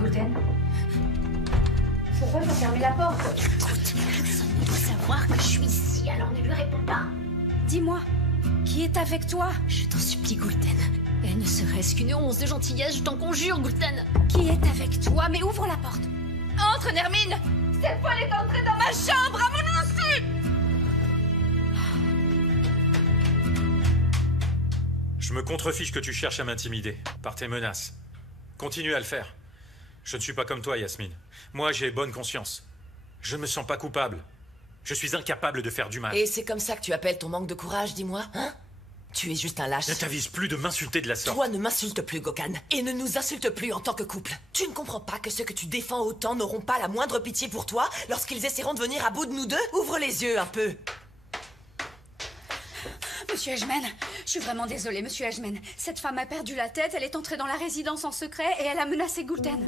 Goulden? Pourquoi faut fermer la porte? Écoute, personne ne doit savoir que je suis ici, alors ne lui réponds pas. Dis-moi, qui est avec toi? Je t'en supplie, Goulden. Et ne serait-ce qu'une once de gentillesse, je t'en conjure, Goulden. Qui est avec toi? Mais ouvre la porte! Entre, Nermine! Cette fois, elle est entrée dans ma chambre, à mon insu! Je me contrefiche que tu cherches à m'intimider, par tes menaces. Continue à le faire. Je ne suis pas comme toi, Yasmine. Moi, j'ai bonne conscience. Je ne me sens pas coupable. Je suis incapable de faire du mal. Et c'est comme ça que tu appelles ton manque de courage, dis-moi, hein? Tu es juste un lâche. Ne t'avise plus de m'insulter de la sorte. Toi, ne m'insulte plus, Gokhan. Et ne nous insulte plus en tant que couple. Tu ne comprends pas que ceux que tu défends autant n'auront pas la moindre pitié pour toi lorsqu'ils essaieront de venir à bout de nous deux? Ouvre les yeux un peu. Monsieur Edgeman, je suis vraiment désolée, Monsieur Edgeman. Cette femme a perdu la tête, elle est entrée dans la résidence en secret et elle a menacé Goulden.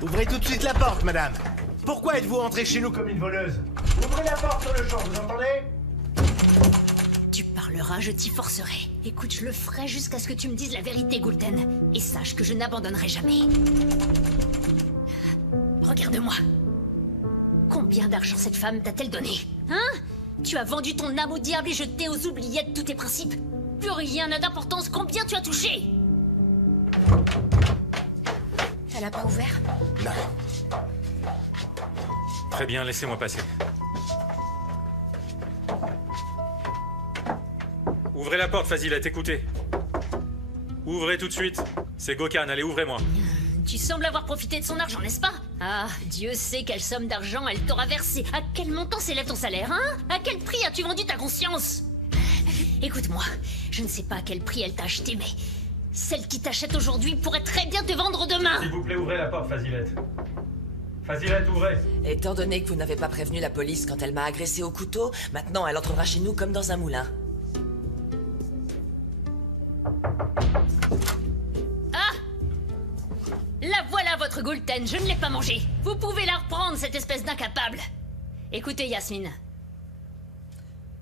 Ouvrez tout de suite la porte, madame. Pourquoi êtes-vous entrée chez nous comme une voleuse? Ouvrez la porte sur le champ, vous entendez? Tu parleras, je t'y forcerai. Écoute, je le ferai jusqu'à ce que tu me dises la vérité, Goulden. Et sache que je n'abandonnerai jamais. Regarde-moi. Combien d'argent cette femme t'a-t-elle donné? Hein? Tu as vendu ton âme au diable et jeté aux oubliettes tous tes principes. Plus rien n'a d'importance. Combien tu as touché? Elle a pas ouvert? Non. Très bien, laissez-moi passer. Ouvrez la porte, Fazilette, écoutez. Ouvrez tout de suite. C'est Gokhan, allez, ouvrez-moi. Tu sembles avoir profité de son argent, n'est-ce pas? Ah, Dieu sait quelle somme d'argent elle t'aura versé. À quel montant s'élève ton salaire, hein? À quel prix as-tu vendu ta conscience? Écoute-moi, je ne sais pas à quel prix elle t'a acheté, mais celle qui t'achète aujourd'hui pourrait très bien te vendre demain. S'il vous plaît, ouvrez la porte, Fazilette. Fazilette, ouvrez. Étant donné que vous n'avez pas prévenu la police quand elle m'a agressé au couteau, maintenant elle entrera chez nous comme dans un moulin. Ah! La voilà votre Goulden, je ne l'ai pas mangée. Vous pouvez la reprendre, cette espèce d'incapable. Écoutez, Yasmine.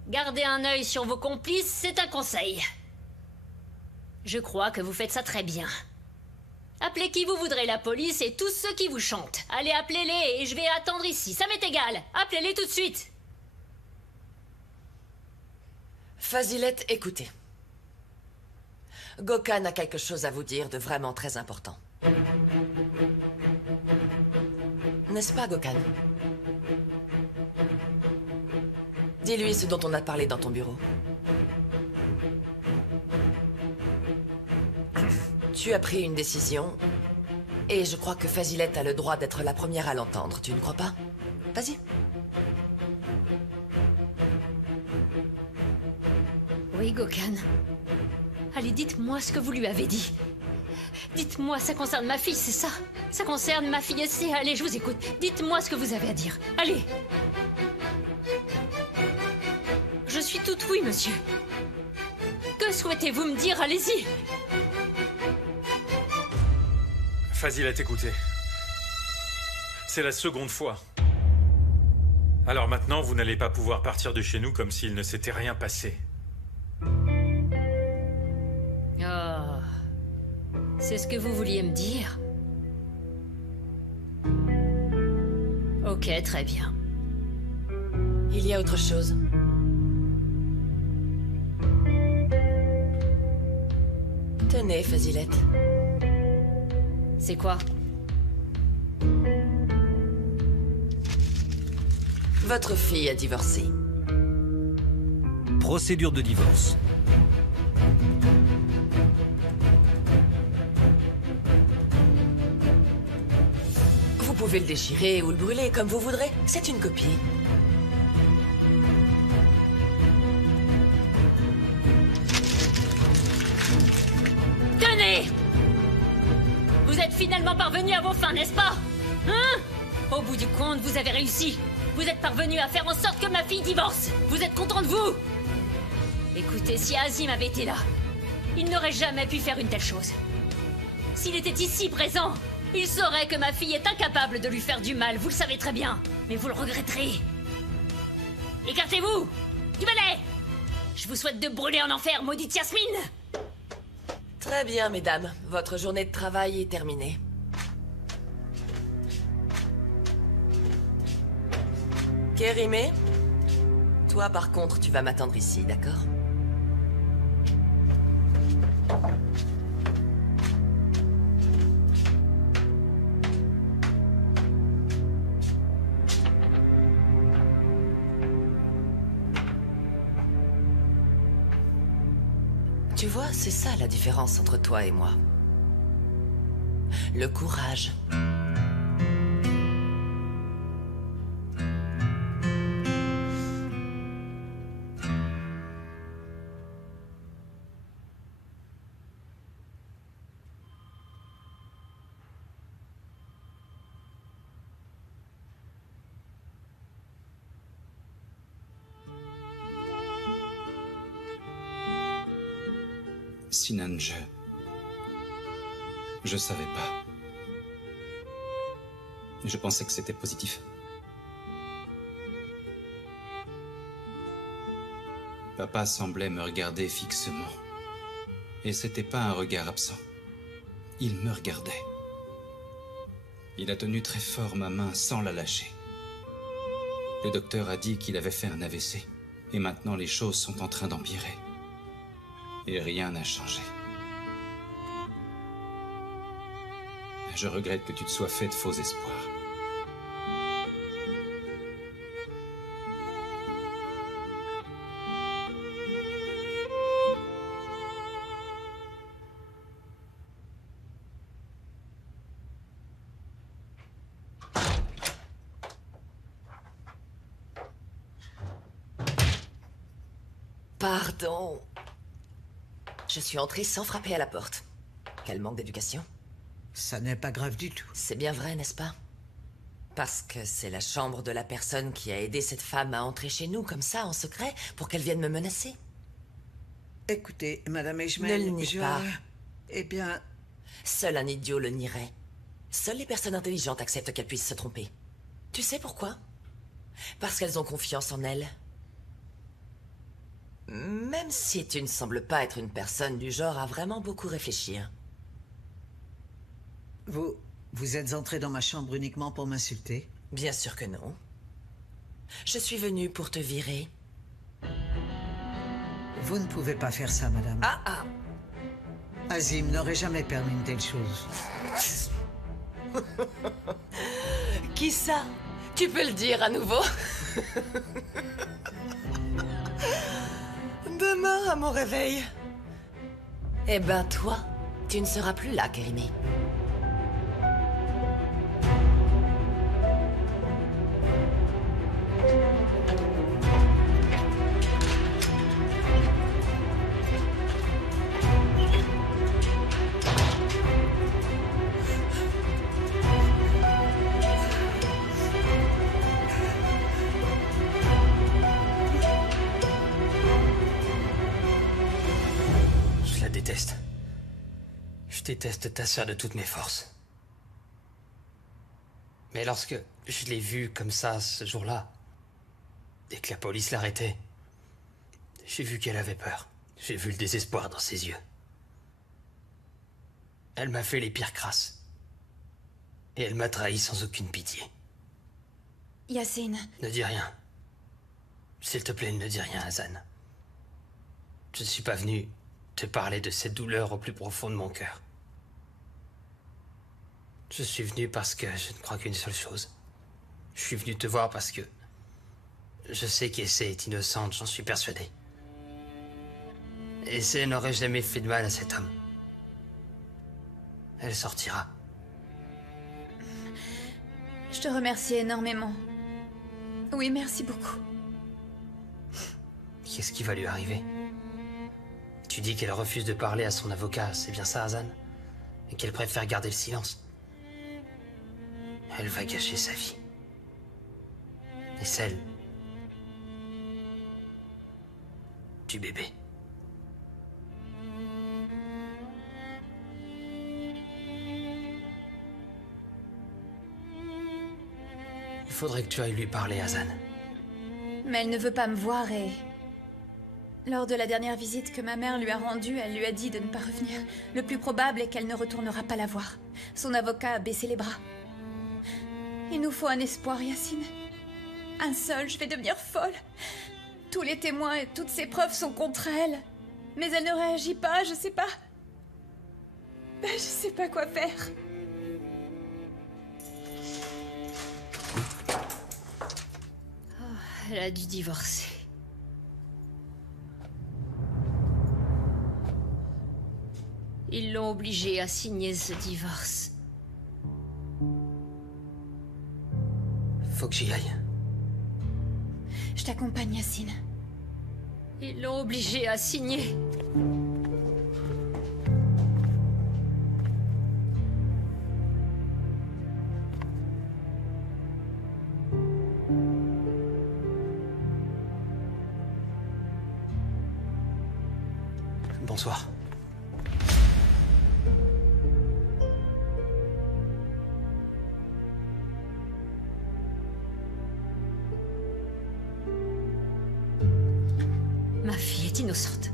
Gardez un œil sur vos complices, c'est un conseil. Je crois que vous faites ça très bien. Appelez qui vous voudrez, la police et tous ceux qui vous chantent. Allez, appelez-les et je vais attendre ici, ça m'est égal. Appelez-les tout de suite. Fazilette, écoutez. Gokhan a quelque chose à vous dire de vraiment très important. N'est-ce pas, Gokhan? Dis-lui ce dont on a parlé dans ton bureau. Tu as pris une décision, et je crois que Fazilette a le droit d'être la première à l'entendre, tu ne crois pas? Vas-y. Oui, Gokhan. Allez, dites-moi ce que vous lui avez dit. Dites-moi, ça concerne ma fille, c'est ça? Ça concerne ma fille, c'est... Allez, je vous écoute. Dites-moi ce que vous avez à dire. Allez. Je suis toute oui, monsieur. Que souhaitez-vous me dire? Allez-y. Fazilette, écoutez. C'est la seconde fois. Alors maintenant, vous n'allez pas pouvoir partir de chez nous comme s'il ne s'était rien passé. Oh. C'est ce que vous vouliez me dire? Ok, très bien. Il y a autre chose. Tenez, Fazilette. C'est quoi? Votre fille a divorcé. Procédure de divorce. Vous pouvez le déchirer ou le brûler comme vous voudrez. C'est une copie. Tenez! Vous êtes finalement parvenu à vos fins, n'est-ce pas? Hein? Au bout du compte, vous avez réussi. Vous êtes parvenu à faire en sorte que ma fille divorce. Vous êtes content de vous? Écoutez, si Azim avait été là, il n'aurait jamais pu faire une telle chose. S'il était ici présent, il saurait que ma fille est incapable de lui faire du mal, vous le savez très bien. Mais vous le regretterez. Écartez-vous! Du balai! Je vous souhaite de brûler en enfer, maudite Yasmine! Très bien, mesdames. Votre journée de travail est terminée. Kérimé, toi par contre, tu vas m'attendre ici, d'accord? Tu vois, c'est ça la différence entre toi et moi. Le courage. Sinan, je savais pas. Je pensais que c'était positif. Papa semblait me regarder fixement. Et c'était pas un regard absent. Il me regardait. Il a tenu très fort ma main sans la lâcher. Le docteur a dit qu'il avait fait un AVC. Et maintenant les choses sont en train d'empirer. Et rien n'a changé. Je regrette que tu te sois fait de faux espoirs. Pardon. Je suis entrée sans frapper à la porte. Quel manque d'éducation. Ça n'est pas grave du tout. C'est bien vrai, n'est-ce pas? Parce que c'est la chambre de la personne qui a aidé cette femme à entrer chez nous comme ça, en secret, pour qu'elle vienne me menacer. Écoutez, Madame Ne Ejmen, le nie pas. Eh bien, Seul un idiot le nierait. Seules les personnes intelligentes acceptent qu'elles puissent se tromper. Tu sais pourquoi? Parce qu'elles ont confiance en elles. Même si tu ne sembles pas être une personne du genre à vraiment beaucoup réfléchir. vous êtes entré dans ma chambre uniquement pour m'insulter? Bien sûr que non. Je suis venue pour te virer. Vous ne pouvez pas faire ça, madame. Ah. Azim n'aurait jamais permis une telle chose. Qui ça? Tu peux le dire à nouveau? Demain, à mon réveil. Eh ben, toi, tu ne seras plus là, Kérimé. Je la déteste. Je déteste ta sœur de toutes mes forces. Mais lorsque je l'ai vue comme ça ce jour-là, et que la police l'arrêtait, j'ai vu qu'elle avait peur. J'ai vu le désespoir dans ses yeux. Elle m'a fait les pires crasses. Et elle m'a trahi sans aucune pitié. Yacine, Ne dis rien. S'il te plaît, ne dis rien, Hazan. Je ne suis pas venu te parler de cette douleur au plus profond de mon cœur. Je suis venu parce que je ne crois qu'une seule chose. Je suis venu te voir parce que je sais qu'Essay est innocente, j'en suis persuadé. Essay n'aurait jamais fait de mal à cet homme. Elle sortira. je te remercie énormément. Oui, merci beaucoup. Qu'est-ce qui va lui arriver? Tu dis qu'elle refuse de parler à son avocat, c'est bien ça, Hazan? Et qu'elle préfère garder le silence. Elle va gâcher sa vie. Et celle du bébé. Il faudrait que tu ailles lui parler, Hazan. Mais elle ne veut pas me voir Lors de la dernière visite que ma mère lui a rendue, elle lui a dit de ne pas revenir. Le plus probable est qu'elle ne retournera pas la voir. Son avocat a baissé les bras. Il nous faut un espoir, Yacine. Un seul, je vais devenir folle. Tous les témoins et toutes ses preuves sont contre elle. Mais elle ne réagit pas, je sais pas. Je sais pas quoi faire. Elle a dû divorcer. Ils l'ont obligée à signer ce divorce. Faut que j'y aille. Je t'accompagne, Yacine. Ils l'ont obligée à signer. Bonsoir. Ma fille est innocente.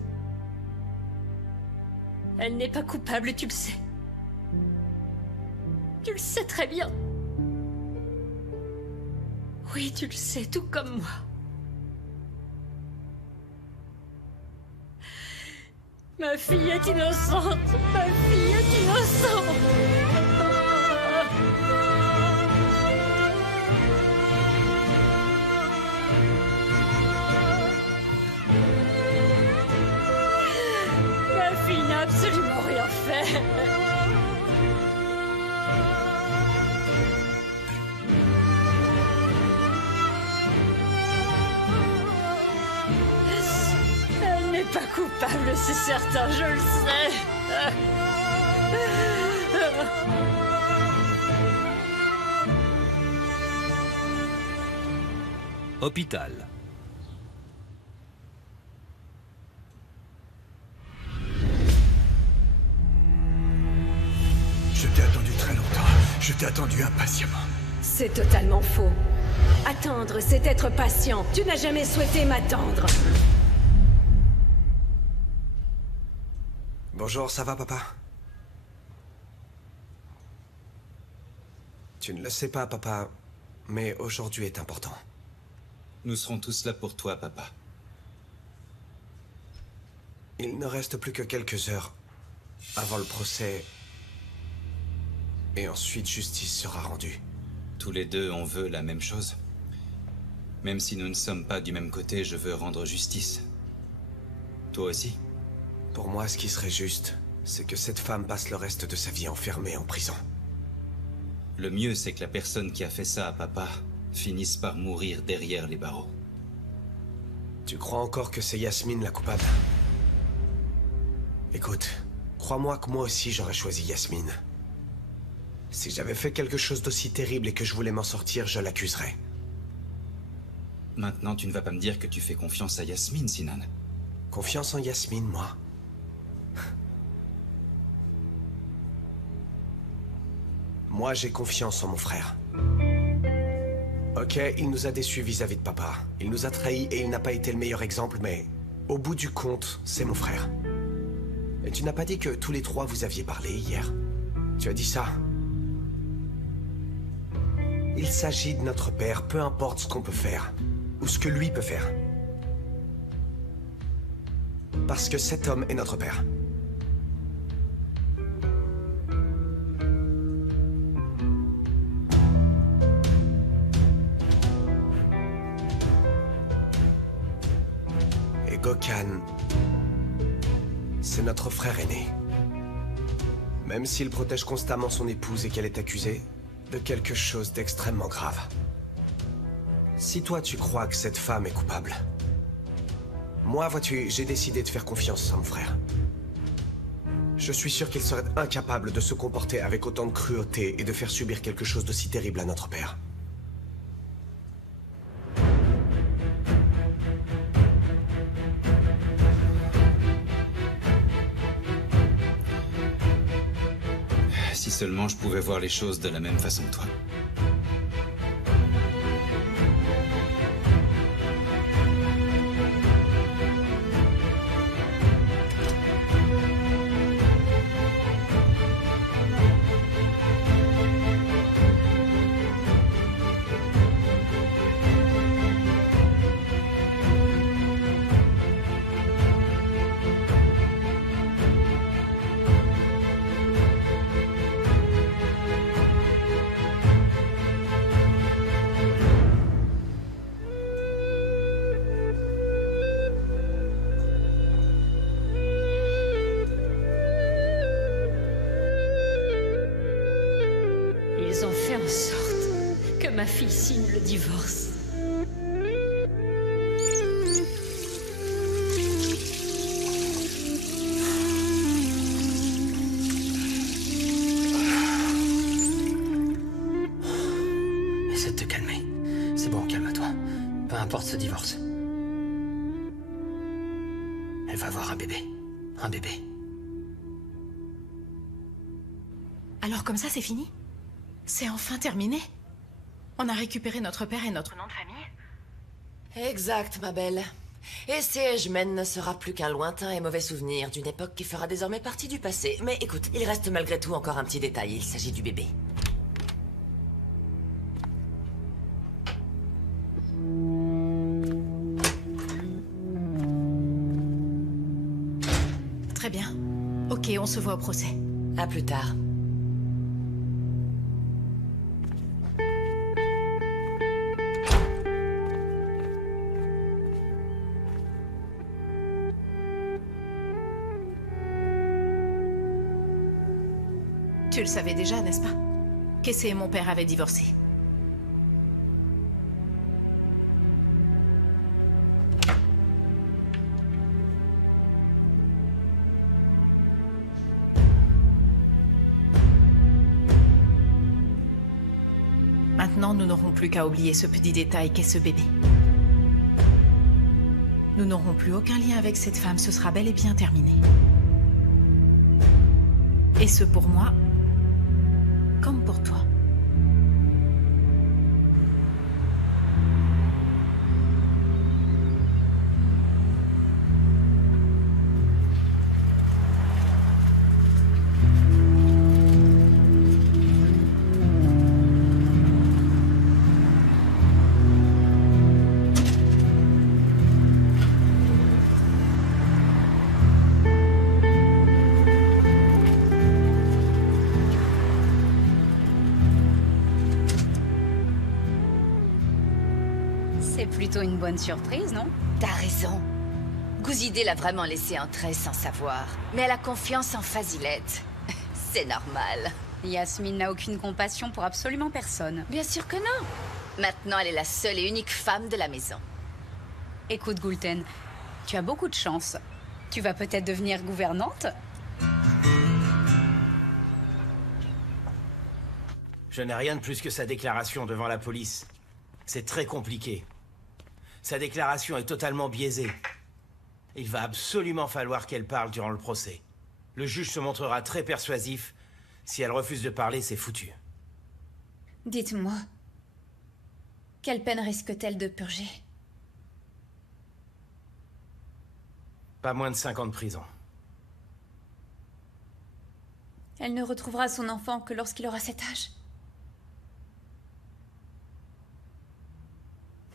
Elle n'est pas coupable, tu le sais. Tu le sais très bien. Oui, tu le sais, tout comme moi. Ma fille est innocente. Ma fille est innocente. Ma fille n'a absolument rien fait. Elle n'est pas coupable, c'est certain, je le sais. Hôpital. Je t'ai attendu très longtemps. Je t'ai attendu impatiemment. C'est totalement faux. Attendre, c'est être patient. Tu n'as jamais souhaité m'attendre. Bonjour, ça va, papa? Tu ne le sais pas, papa, mais aujourd'hui est important. Nous serons tous là pour toi, papa. Il ne reste plus que quelques heures avant le procès. Et ensuite, justice sera rendue. Tous les deux, on veut la même chose. Même si nous ne sommes pas du même côté, je veux rendre justice. Toi aussi? Pour moi, ce qui serait juste, c'est que cette femme passe le reste de sa vie enfermée en prison. Le mieux, c'est que la personne qui a fait ça à papa finisse par mourir derrière les barreaux. Tu crois encore que c'est Yasmine la coupable? Écoute, crois-moi que moi aussi j'aurais choisi Yasmine. Si j'avais fait quelque chose d'aussi terrible et que je voulais m'en sortir, je l'accuserais. Maintenant, tu ne vas pas me dire que tu fais confiance à Yasmine, Sinan. Confiance en Yasmine, moi? Moi, j'ai confiance en mon frère. Ok, il nous a déçus vis-à-vis de papa. Il nous a trahis et il n'a pas été le meilleur exemple, mais au bout du compte, c'est mon frère. Et tu n'as pas dit que tous les trois vous aviez parlé hier? Tu as dit ça? Il s'agit de notre père, peu importe ce qu'on peut faire, ou ce que lui peut faire. Parce que cet homme est notre père. Et Gokhan, c'est notre frère aîné. Même s'il protège constamment son épouse et qu'elle est accusée de quelque chose d'extrêmement grave. Si toi tu crois que cette femme est coupable, moi, vois-tu, j'ai décidé de faire confiance à mon frère. Je suis sûr qu'il serait incapable de se comporter avec autant de cruauté et de faire subir quelque chose d'aussi terrible à notre père. Si seulement je pouvais voir les choses de la même façon que toi. en sorte que ma fille signe le divorce. Essaie de te calmer. C'est bon, calme-toi. Peu importe ce divorce. Elle va avoir un bébé. Un bébé. Alors comme ça, c'est fini? C'est enfin terminé? On a récupéré notre père et notre nom de famille? Exact, ma belle. Et Edgemen ne sera plus qu'un lointain et mauvais souvenir d'une époque qui fera désormais partie du passé. Mais écoute, il reste malgré tout encore un petit détail. Il s'agit du bébé. Très bien. Ok, on se voit au procès. À plus tard. Tu le savais déjà, n'est-ce pas? Casey et mon père avaient divorcé. Maintenant, nous n'aurons plus qu'à oublier ce petit détail qu'est ce bébé. Nous n'aurons plus aucun lien avec cette femme, ce sera bel et bien terminé. Et ce pour moi, comme pour toi. C'est plutôt une bonne surprise, non? T'as raison. Gouzidé l'a vraiment laissé entrer sans savoir. Mais elle a confiance en Fazilette. C'est normal. Yasmine n'a aucune compassion pour absolument personne. Bien sûr que non. Maintenant, elle est la seule et unique femme de la maison. Écoute, Gulten, tu as beaucoup de chance. Tu vas peut-être devenir gouvernante? Je n'ai rien de plus que sa déclaration devant la police. C'est très compliqué. Sa déclaration est totalement biaisée. Il va absolument falloir qu'elle parle durant le procès. Le juge se montrera très persuasif. Si elle refuse de parler, c'est foutu. Dites-moi, quelle peine risque-t-elle de purger? Pas moins de 5 ans de prison. Elle ne retrouvera son enfant que lorsqu'il aura cet âge.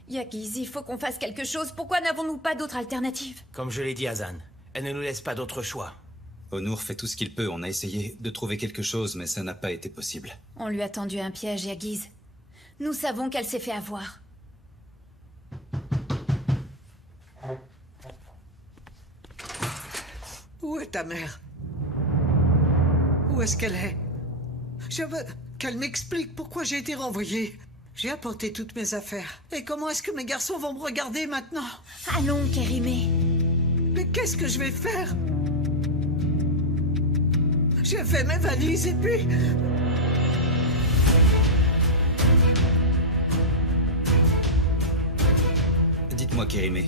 Yagiz, il faut qu'on fasse quelque chose. Pourquoi n'avons-nous pas d'autre alternative? Comme je l'ai dit à Zan, elle ne nous laisse pas d'autre choix. Onur fait tout ce qu'il peut. On a essayé de trouver quelque chose, mais ça n'a pas été possible. On lui a tendu un piège, Yagiz. Nous savons qu'elle s'est fait avoir. Où est ta mère? Où est-ce qu'elle est? Je veux qu'elle m'explique pourquoi j'ai été renvoyée. J'ai apporté toutes mes affaires. Et comment est-ce que mes garçons vont me regarder maintenant? Allons, Kérimé. Mais qu'est-ce que je vais faire? J'ai fait mes valises et puis... Dites-moi, Kérimé,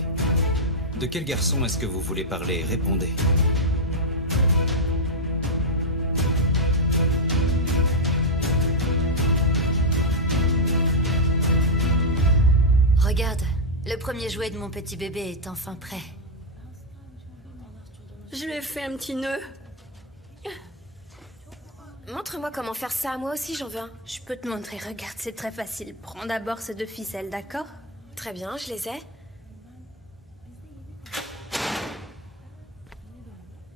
de quel garçon est-ce que vous voulez parler? Répondez. Regarde, le premier jouet de mon petit bébé est enfin prêt. Je lui ai fait un petit nœud. Montre-moi comment faire ça, moi aussi j'en veux un. Je peux te montrer, regarde, c'est très facile. Prends d'abord ces 2 ficelles, d'accord? Très bien, je les ai.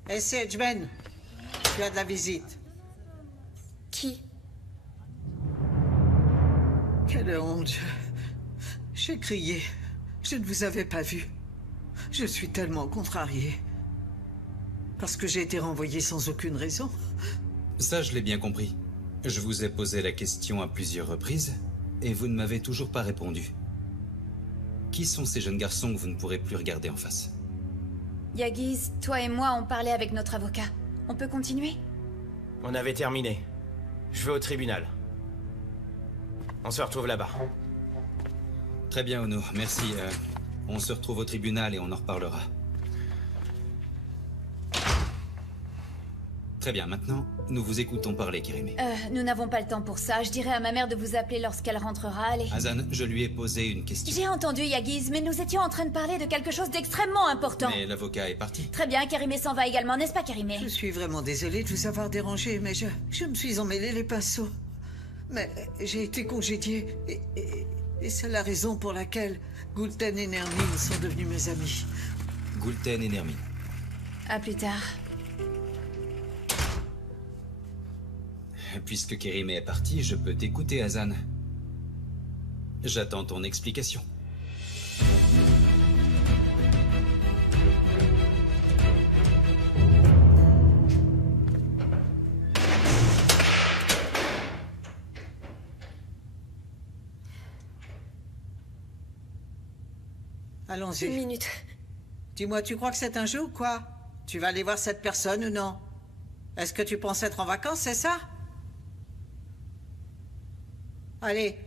Et c'est Edgemen. Tu as de la visite. Qui? Quelle honte. J'ai crié. Je ne vous avais pas vu. Je suis tellement contrariée. Parce que j'ai été renvoyée sans aucune raison. Ça, je l'ai bien compris. Je vous ai posé la question à plusieurs reprises, et vous ne m'avez toujours pas répondu. Qui sont ces jeunes garçons que vous ne pourrez plus regarder en face? Yagiz, toi et moi, on parlait avec notre avocat. On peut continuer? On avait terminé. Je vais au tribunal. On se retrouve là-bas. Très bien, Ono, merci. On se retrouve au tribunal et on en reparlera. Très bien, maintenant, nous vous écoutons parler, Kérimé. Nous n'avons pas le temps pour ça. Je dirai à ma mère de vous appeler lorsqu'elle rentrera. Allez. Hazan, je lui ai posé une question. J'ai entendu, Yagiz, mais nous étions en train de parler de quelque chose d'extrêmement important. Mais l'avocat est parti. Très bien, Kérimé s'en va également, n'est-ce pas, Kérimé? Je suis vraiment désolée de vous avoir dérangé, mais je me suis emmêlé les pinceaux. Mais j'ai été congédiée, et c'est la raison pour laquelle Gulten et Nermine sont devenus mes amis. Gulten et Nermine. À plus tard. Puisque Kérimé est parti, je peux t'écouter, Hazan. J'attends ton explication. Allons-y. Une minute. Dis-moi, tu crois que c'est un jeu ou quoi? Tu vas aller voir cette personne ou non? Est-ce que tu penses être en vacances, c'est ça? Allez.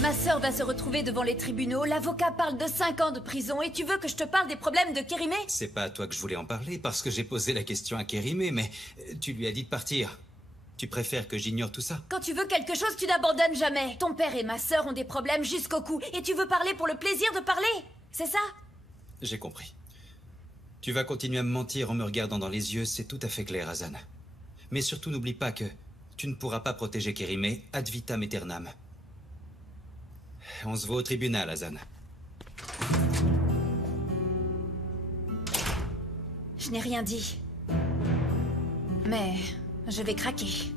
Ma sœur va se retrouver devant les tribunaux, l'avocat parle de 5 ans de prison, et tu veux que je te parle des problèmes de Kérimé? C'est pas à toi que je voulais en parler, parce que j'ai posé la question à Kérimé, mais tu lui as dit de partir. Tu préfères que j'ignore tout ça? Quand tu veux quelque chose, tu n'abandonnes jamais. Ton père et ma sœur ont des problèmes jusqu'au cou, et tu veux parler pour le plaisir de parler, c'est ça? J'ai compris. Tu vas continuer à me mentir en me regardant dans les yeux, c'est tout à fait clair, Hazan. Mais surtout, n'oublie pas que tu ne pourras pas protéger Kérimé ad vitam aeternam. On se voit au tribunal, Hazan. Je n'ai rien dit. Mais je vais craquer.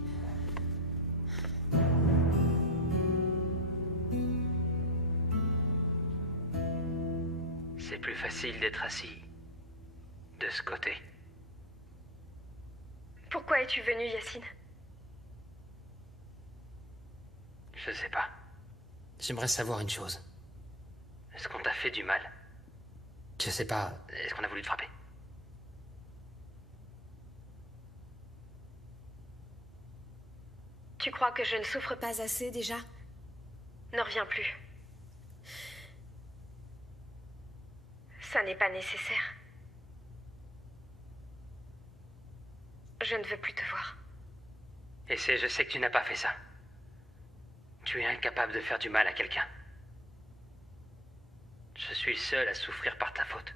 C'est plus facile d'être assis de ce côté. Pourquoi es-tu venu, Yacine? Je sais pas. J'aimerais savoir une chose. Est-ce qu'on t'a fait du mal? Je sais pas. Est-ce qu'on a voulu te frapper? Tu crois que je ne souffre pas assez déjà? Ne reviens plus. Ça n'est pas nécessaire. Je ne veux plus te voir. Et je sais que tu n'as pas fait ça. Tu es incapable de faire du mal à quelqu'un. Je suis le seul à souffrir par ta faute.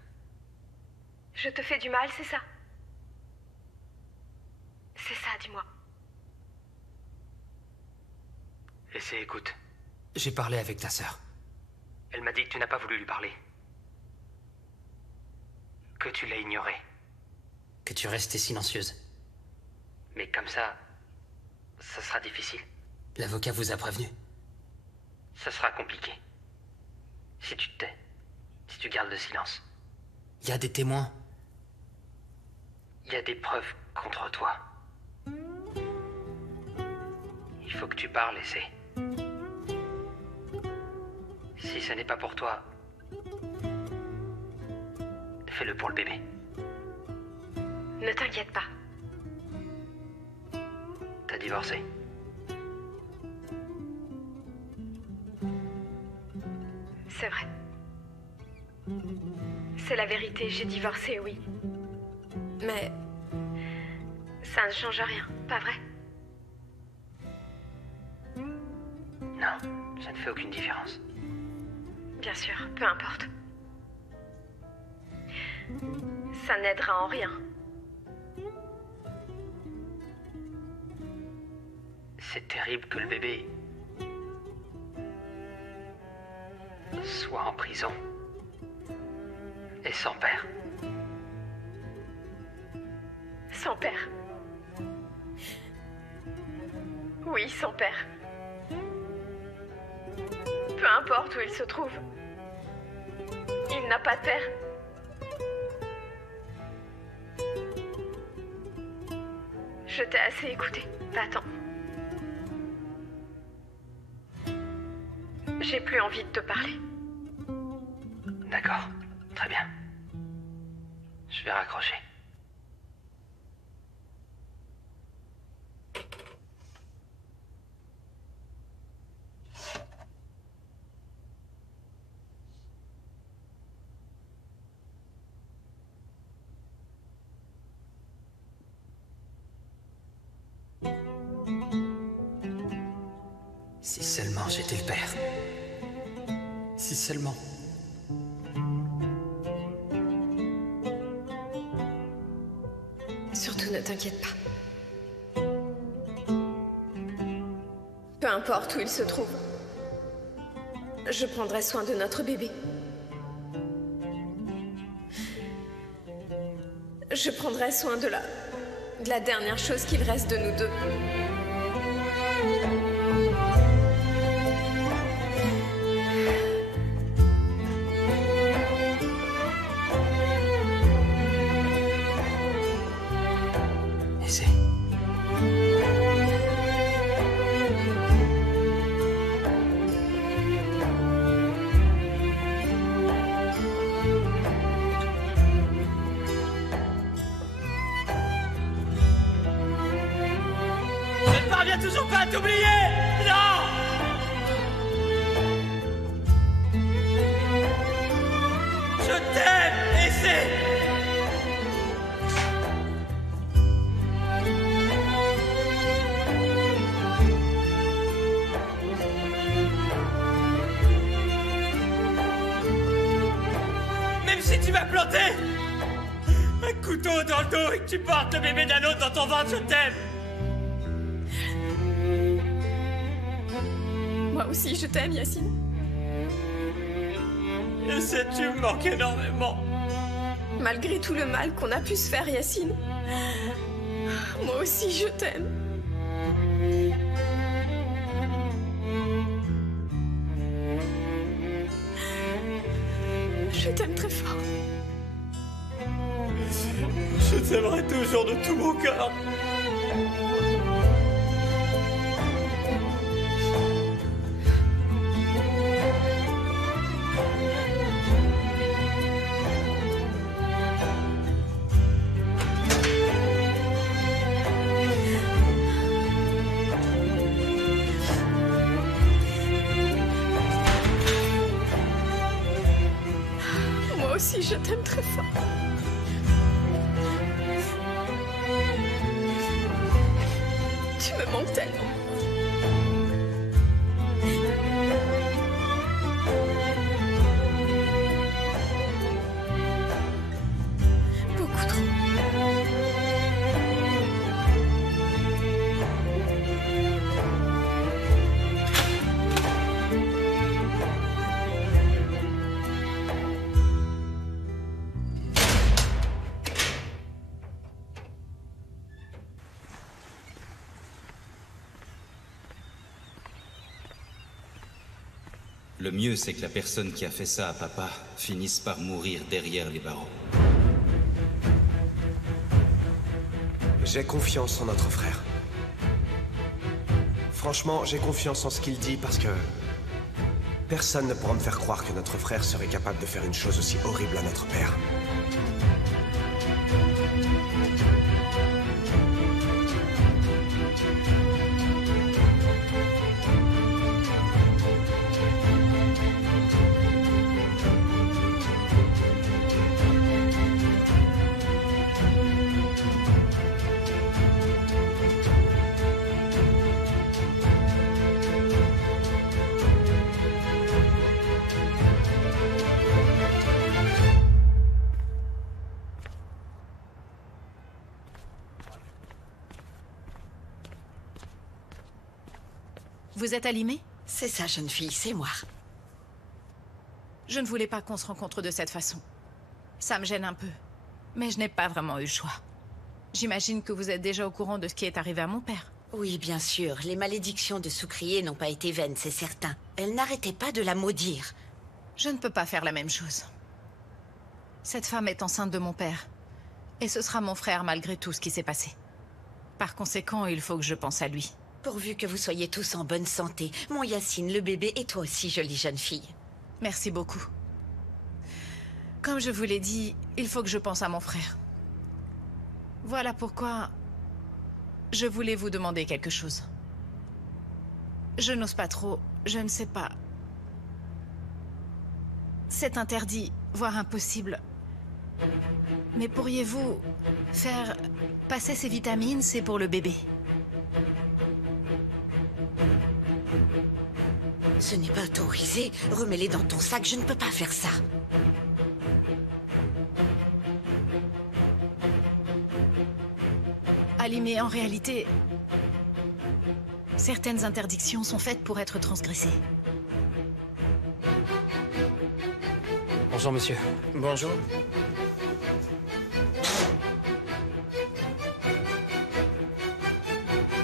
Je te fais du mal, c'est ça? C'est ça, dis-moi. Et Essai, écoute. J'ai parlé avec ta sœur. Elle m'a dit que tu n'as pas voulu lui parler. Que tu l'as ignorée. Que tu restais silencieuse. Mais comme ça sera difficile. L'avocat vous a prévenu. Ça sera compliqué. Si tu te tais, si tu gardes le silence. Il y a des témoins. Il y a des preuves contre toi. Il faut que tu parles, Essai. Si ce n'est pas pour toi, fais-le pour le bébé. Ne t'inquiète pas. T'as divorcé. C'est vrai. C'est la vérité, j'ai divorcé, oui. Mais ça ne change rien, pas vrai? Non, ça ne fait aucune différence. Bien sûr, peu importe. Ça n'aidera en rien. C'est terrible que le bébé soit en prison et sans père. Sans père. Oui, sans père. Peu importe où il se trouve. Il n'a pas de père. Je t'ai assez écouté. Va-t'en. J'ai plus envie de te parler. D'accord, très bien. Je vais raccrocher. Si seulement j'étais le père. Si seulement. Surtout ne t'inquiète pas. Peu importe où il se trouve, je prendrai soin de notre bébé. Je prendrai soin de la dernière chose qu'il reste de nous deux. Toujours pas à t'oublier! Non! Je t'aime, Essai! Même si tu m'as planté un couteau dans le dos et que tu portes le bébé d'un autre dans ton ventre, je t'aime! Moi aussi, je t'aime, Yacine. Je sais, tu me manques énormément. Malgré tout le mal qu'on a pu se faire, Yacine. Moi aussi, je t'aime. Je t'aime très fort. Je t'aimerai toujours de tout mon cœur. Moi aussi, je t'aime très fort. Tu me manques tellement. Beaucoup trop. Le mieux, c'est que la personne qui a fait ça à papa finisse par mourir derrière les barreaux. J'ai confiance en notre frère. Franchement, j'ai confiance en ce qu'il dit parce que... personne ne pourra me faire croire que notre frère serait capable de faire une chose aussi horrible à notre père. Vous êtes Alimé? C'est ça, jeune fille, c'est moi. Je ne voulais pas qu'on se rencontre de cette façon. Ça me gêne un peu. Mais je n'ai pas vraiment eu le choix. J'imagine que vous êtes déjà au courant de ce qui est arrivé à mon père. Oui, bien sûr. Les malédictions de Sucrier n'ont pas été vaines, c'est certain. Elle n'arrêtait pas de la maudire. Je ne peux pas faire la même chose. Cette femme est enceinte de mon père. Et ce sera mon frère malgré tout ce qui s'est passé. Par conséquent, il faut que je pense à lui. Pourvu que vous soyez tous en bonne santé. Mon Yacine, le bébé, et toi aussi, jolie jeune fille. Merci beaucoup. Comme je vous l'ai dit, il faut que je pense à mon frère. Voilà pourquoi je voulais vous demander quelque chose. Je n'ose pas trop, je ne sais pas. C'est interdit, voire impossible. Mais pourriez-vous faire passer ces vitamines, c'est pour le bébé? Ce n'est pas autorisé. Remets-les dans ton sac, je ne peux pas faire ça. Alimé, en réalité, certaines interdictions sont faites pour être transgressées. Bonjour, monsieur. Bonjour.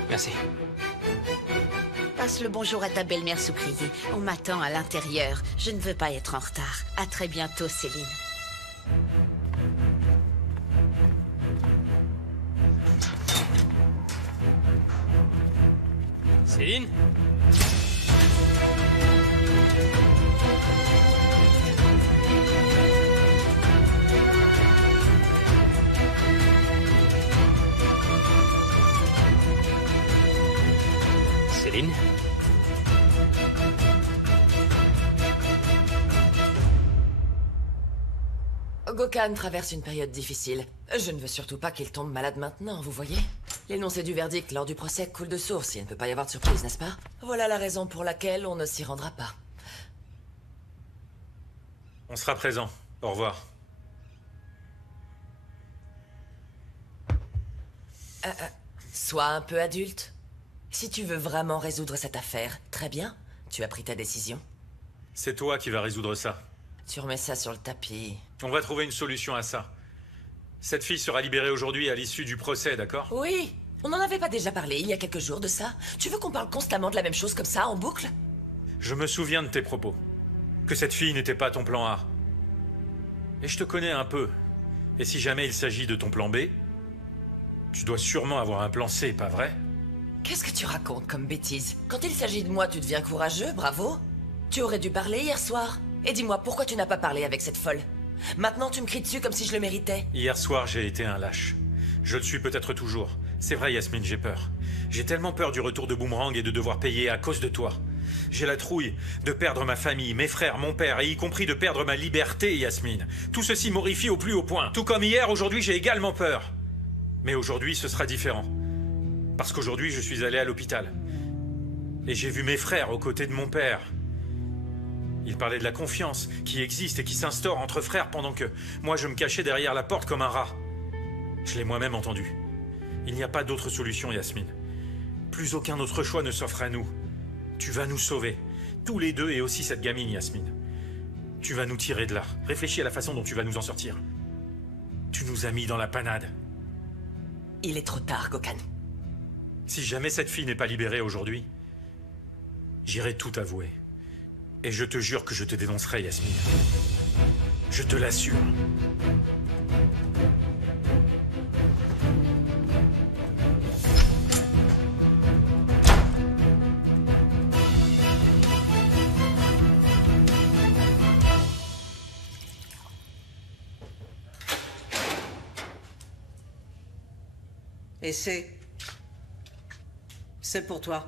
Merci. Passe le bonjour à ta belle-mère Sucrier. On m'attend à l'intérieur. Je ne veux pas être en retard. À très bientôt, Céline. Céline? Céline? Gokhan traverse une période difficile. Je ne veux surtout pas qu'il tombe malade maintenant, vous voyez? L'énoncé du verdict lors du procès coule de source. Il ne peut pas y avoir de surprise, n'est-ce pas? Voilà la raison pour laquelle on ne s'y rendra pas. On sera présent. Au revoir. Sois un peu adulte. Si tu veux vraiment résoudre cette affaire, très bien. Tu as pris ta décision. C'est toi qui vas résoudre ça. Tu remets ça sur le tapis. On va trouver une solution à ça. Cette fille sera libérée aujourd'hui à l'issue du procès, d'accord? Oui, on n'en avait pas déjà parlé il y a quelques jours de ça. Tu veux qu'on parle constamment de la même chose comme ça, en boucle? Je me souviens de tes propos. Que cette fille n'était pas ton plan A. Et je te connais un peu. Et si jamais il s'agit de ton plan B, tu dois sûrement avoir un plan C, pas vrai? Qu'est-ce que tu racontes comme bêtise? Quand il s'agit de moi, tu deviens courageux, bravo. Tu aurais dû parler hier soir. Et dis-moi, pourquoi tu n'as pas parlé avec cette folle? Maintenant, tu me cries dessus comme si je le méritais. Hier soir, j'ai été un lâche. Je le suis peut-être toujours. C'est vrai, Yasmine, j'ai peur. J'ai tellement peur du retour de Boomerang et de devoir payer à cause de toi. J'ai la trouille de perdre ma famille, mes frères, mon père, et y compris de perdre ma liberté, Yasmine. Tout ceci m'horrifie au plus haut point. Tout comme hier, aujourd'hui, j'ai également peur. Mais aujourd'hui, ce sera différent. Parce qu'aujourd'hui, je suis allé à l'hôpital. Et j'ai vu mes frères aux côtés de mon père. Il parlait de la confiance qui existe et qui s'instaure entre frères pendant que moi je me cachais derrière la porte comme un rat. Je l'ai moi-même entendu. Il n'y a pas d'autre solution, Yasmine. Plus aucun autre choix ne s'offre à nous. Tu vas nous sauver. Tous les deux et aussi cette gamine, Yasmine. Tu vas nous tirer de là. Réfléchis à la façon dont tu vas nous en sortir. Tu nous as mis dans la panade. Il est trop tard, Gokhan. Si jamais cette fille n'est pas libérée aujourd'hui, j'irai tout avouer. Et je te jure que je te dénoncerai, Yasmine. Je te l'assure. Et c'est pour toi.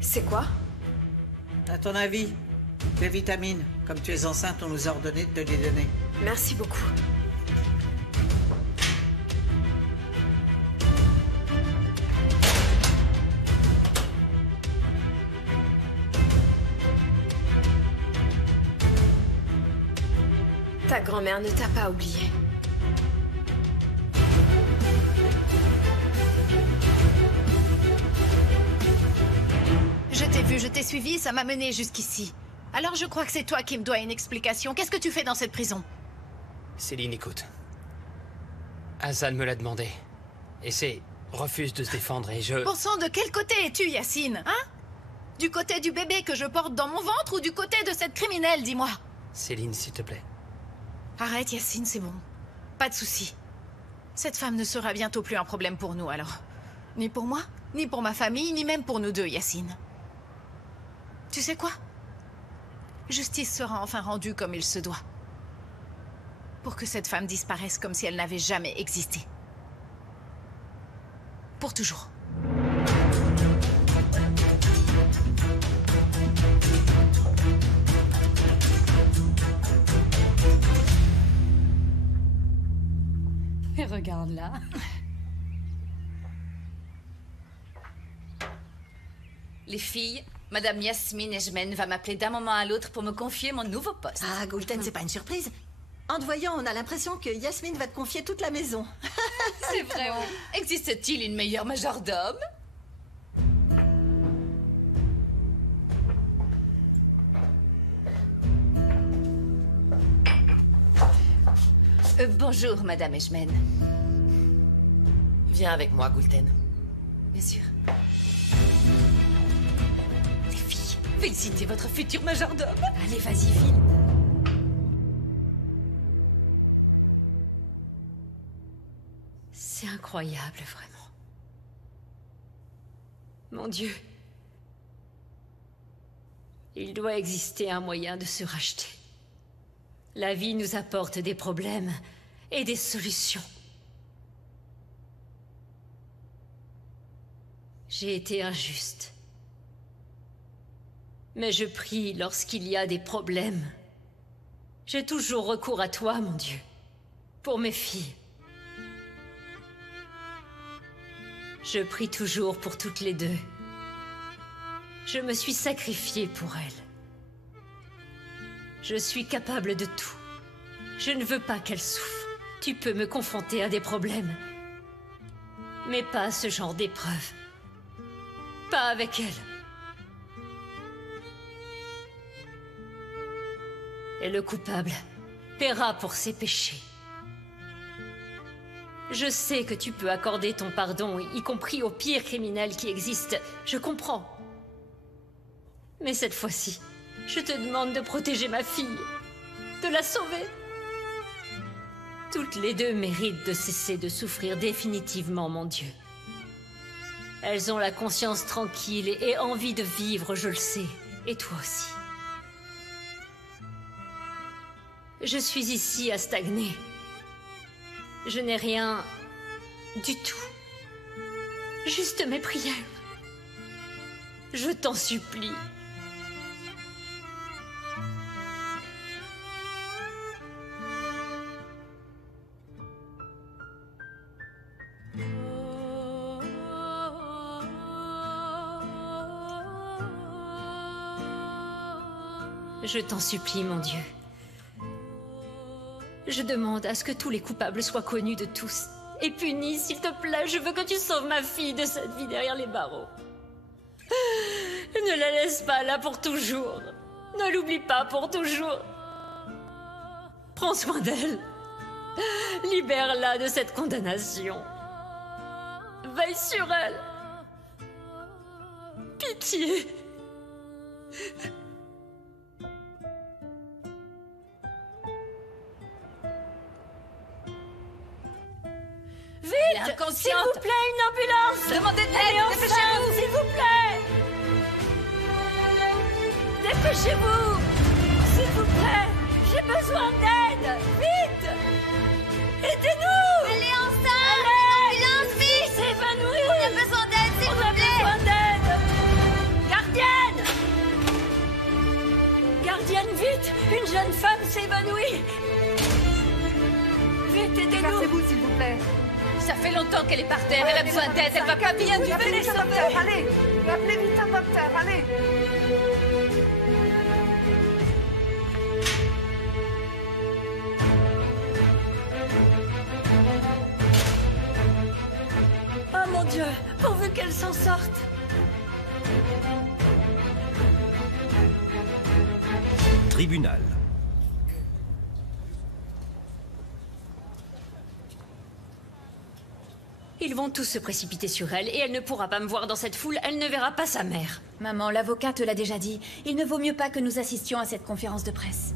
C'est quoi? À ton avis, les vitamines. Comme tu es enceinte, on nous a ordonné de te les donner. Merci beaucoup. Ta grand-mère ne t'a pas oublié. Je t'ai vu, je t'ai suivi, ça m'a mené jusqu'ici. Alors je crois que c'est toi qui me dois une explication. Qu'est-ce que tu fais dans cette prison? Céline, écoute. Hassan me l'a demandé. Et c'est... refuse de se défendre et je... Pour sang, de quel côté es-tu, Yacine? Hein? Du côté du bébé que je porte dans mon ventre ou du côté de cette criminelle, dis-moi? Céline, s'il te plaît. Arrête, Yacine, c'est bon. Pas de souci. Cette femme ne sera bientôt plus un problème pour nous, alors. Ni pour moi, ni pour ma famille, ni même pour nous deux, Yacine. Tu sais quoi? Justice sera enfin rendue comme il se doit. Pour que cette femme disparaisse comme si elle n'avait jamais existé. Pour toujours. Et regarde là. Les filles, Madame Yasmine Ejmen va m'appeler d'un moment à l'autre pour me confier mon nouveau poste. Ah, Gulten, c'est pas une surprise. En te voyant, on a l'impression que Yasmine va te confier toute la maison. C'est vrai. Existe-t-il une meilleure majordome? Bonjour, Madame Ejmen. Viens avec moi, Gulten. Bien sûr. Les filles, félicitez votre futur majordome. Allez, vas-y, file. C'est incroyable, vraiment. Mon Dieu. Il doit exister un moyen de se racheter. La vie nous apporte des problèmes et des solutions. J'ai été injuste. Mais je prie lorsqu'il y a des problèmes. J'ai toujours recours à toi, mon Dieu, pour mes filles. Je prie toujours pour toutes les deux. Je me suis sacrifiée pour elles. Je suis capable de tout. Je ne veux pas qu'elles souffrent. Tu peux me confronter à des problèmes. Mais pas à ce genre d'épreuve. Pas avec elles. Et le coupable paiera pour ses péchés. Je sais que tu peux accorder ton pardon, y compris aux pires criminels qui existent. Je comprends. Mais cette fois-ci, je te demande de protéger ma fille. De la sauver. Toutes les deux méritent de cesser de souffrir définitivement, mon Dieu. Elles ont la conscience tranquille et envie de vivre, je le sais. Et toi aussi. Je suis ici à stagner. Je n'ai rien du tout. Juste mes prières. Je t'en supplie. Je t'en supplie, mon Dieu. Je demande à ce que tous les coupables soient connus de tous. Et punis, s'il te plaît, je veux que tu sauves ma fille de cette vie derrière les barreaux. Ne la laisse pas là pour toujours. Ne l'oublie pas pour toujours. Prends soin d'elle. Libère-la de cette condamnation. Veille sur elle. Pitié. pitié. Vite! S'il vous plaît, une ambulance! Demandez de l'aide, Elle est dépêchez-vous. enceinte, s'il vous plaît! Dépêchez-vous! S'il vous plaît! J'ai besoin d'aide! Vite! Aidez-nous! Elle est enceinte! L'ambulance, vite! C'est évanoui! On a besoin d'aide, s'il vous plaît! On a besoin d'aide! Gardienne! Gardienne, vite! Une jeune femme s'est évanouie! Vite, aidez-nous! Placez-vous, s'il vous plaît. Ça fait longtemps qu'elle est par terre, elle a besoin d'aide, elle va pas bien du Appelez venez vite un sauver. docteur, allez. Appelez vite un docteur, allez. Oh mon Dieu! Pourvu qu'elle s'en sorte! Tribunal. Ils vont tous se précipiter sur elle et elle ne pourra pas me voir dans cette foule, elle ne verra pas sa mère. Maman, l'avocat te l'a déjà dit. Il ne vaut mieux pas que nous assistions à cette conférence de presse.